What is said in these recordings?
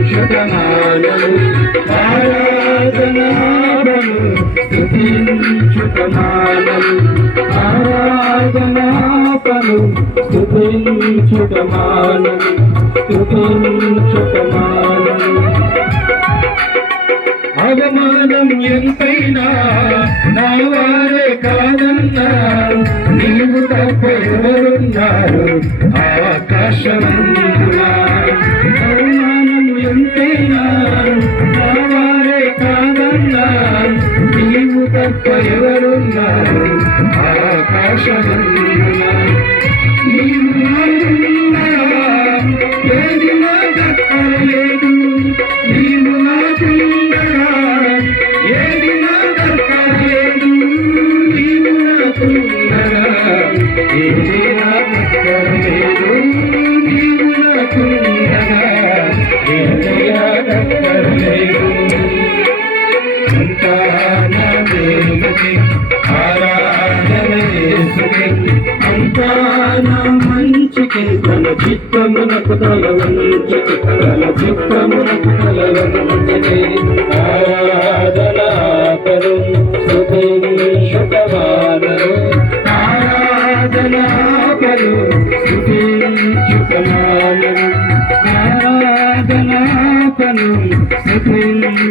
స్తుతించుటమానము ఆరాధనాపను స్తుతించుటమానము ఆరాధనాపను స్తుతించుటమానము స్తుతించుటమానము అవమానం ఎంతైనా నా వారే కాదన్నా నీవు తప్ప ఎవరున్నారు ఆకాశమందున అవమానం ఎంతైనా నా వారే కాదన్నా నీవు తప్ప ఎవరున్నారు ఆకాశమందున నీవు ఏది నా దక్కలేదు నీవు నాకుండగా ఏది నా దక్కలేదు నీవు నాకుండగా ఏది నా దక్కలేదు నీవు నాకుండగా ఏది నా దక్కలేదు అంతా నా దేవుని ఆరాధన యేసుకే అంతా నా మంచికి తన చిత్తమునకు తల వంచకి తన చిత్తమునకు తల వంచకి ఆరాధనాపరు స్తుతించుటమానము ఆరాధనాపరు స్తుతించుటమానము ఆరాధనాపరు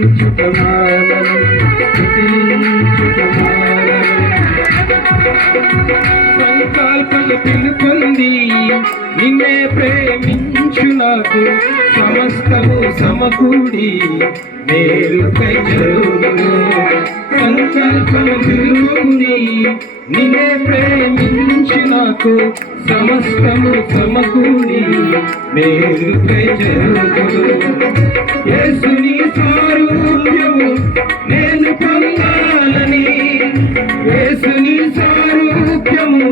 స్తుతించుటమానము సంకల్పలు పిలుపొంది నిన్నే ప్రేమించు నాకు సమస్తము సమకూడి మేలుకై జరుగును సంకల్పలు పిలుపొంది నిన్నే ప్రేమించు నాకు సమస్తము సమకూడి మేలుకై జరుగును యేసుని సారూప్యము నేను పొందాలని యేసుని సారూప్యము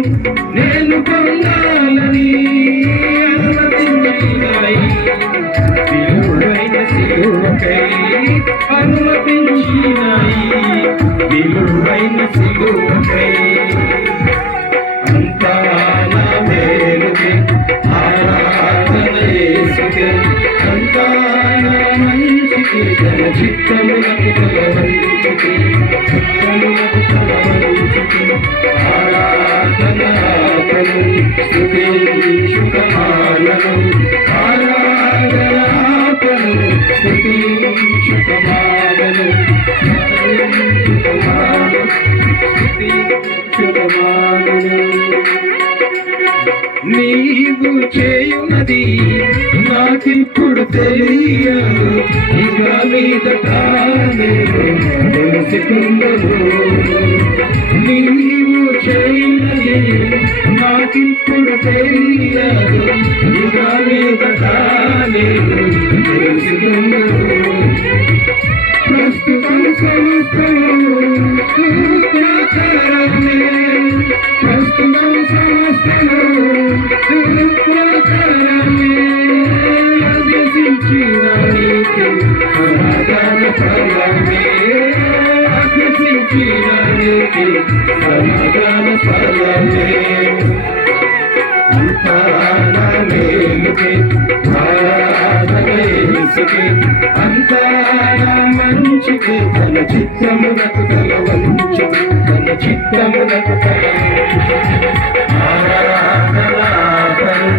నేను పొందాలని అనుమతించినాయి విలువైన సిలువకై అనుమతించినాయి విలువైన సిలువకై అంతా నా మేలుకే ఆరాధన యేసుకే అంతా నా మంచికి తన చిత్తమునకు తల వంచుకి చిత్తమునకు తల వంచుకి ఆరాధనాపను స్తుతించుటమానము ఆరాధనాపను స్తుతించుటమానము నీవు చేయునది నాకిప్పుడు తెలియదు ఇక మీదట నేను తెలుసుకుందను నీవు చేయునది నాకిప్పుడు తెలియదు ఇక మీదట నేను తెలుసుకుందను ప్రస్తుతం సమస్తము ప్రస్తుతం సమస్తము అభ్యసించిన నీకు సమాధాన ఫలమే అభ్యసించిన నీకు సమాధాన ఫలమే అంతా నా మేలుకే ఆరాధన యేసుకే అంతా నా మంచికి తన చిత్తమునకు తల వంచుకి తన చిత్తమునకు తల ఆరాధనాపరు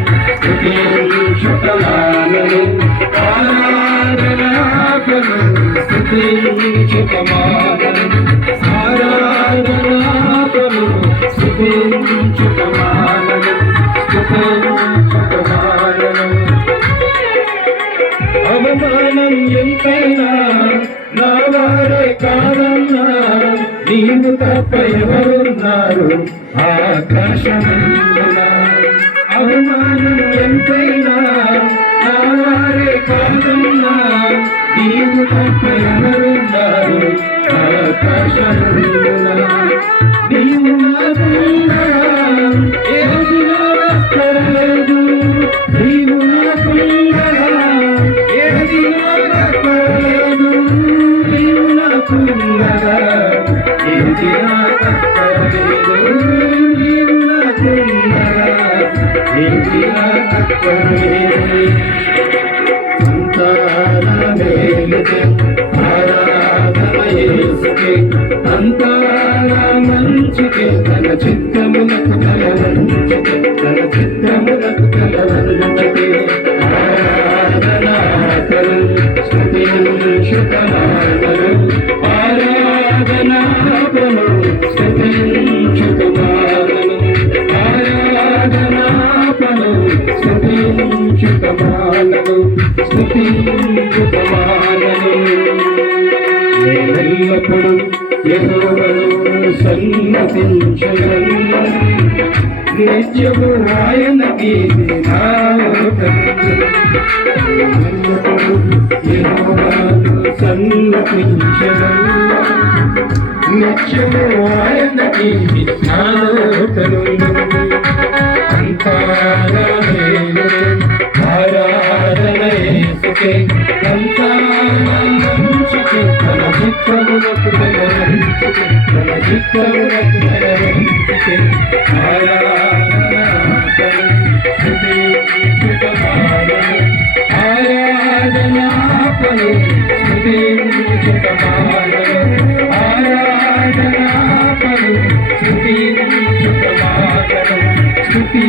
స్తుతించుటమానము ఆరాధనాపరు స్తుతించుటమానము ఆరాధనాపరు స్తుతించుటమానము స్తుతించుటమానము అవమానం ఎంతైనా నా వారే కాదన్నా నీవు తప్ప ఎవరున్నారు ఆకాశమందున అవమానం ఎంతైనా నా వారే కాదన్నా నీవు తప్ప ఎవరున్నారు ఆకాశమందున నీవు నాకున్నా ఏది నాకలేదు నీవు నాకున్నా ఏది నాకలేదు నీవు నాకున్నగా ఏది నాకలేదు నీవు నాకున్నగా ఏది నాకలేదు అంతా నా మేలుకే ఆరాధన యేసుకే అంతా నా మంచికే తన చిత్తమునకు తలవంచుకే తన చిత్తమునకు తలవంచుకే ఆరాధనాకరు స్తుతించుతమానరు ఆరాధనాపను స్తుతించుతమానరు ఆరాధనాపను స్తుతించుతమానరు స్తుతించుతమానరు నేనెల్లప్పుడు యెహోవాను సన్నతించెదను నిత్యము ఆయనకి యెహోవాను సన్నతించెదను నిత్యము ఆయనకి అంతా నా మేలుకే ఆరాధన యేసుకే అంతా నా మంచికే తన చిత్తమునకు తలవంచుకే తన చిత్తమునకు తలవంచుకే ఆరాధనాపను స్తుతించుతమానను ఆరాధనాపను స్తుతించుతమానను ఆరాధనాపను స్తుతించుతమానను స్తుతి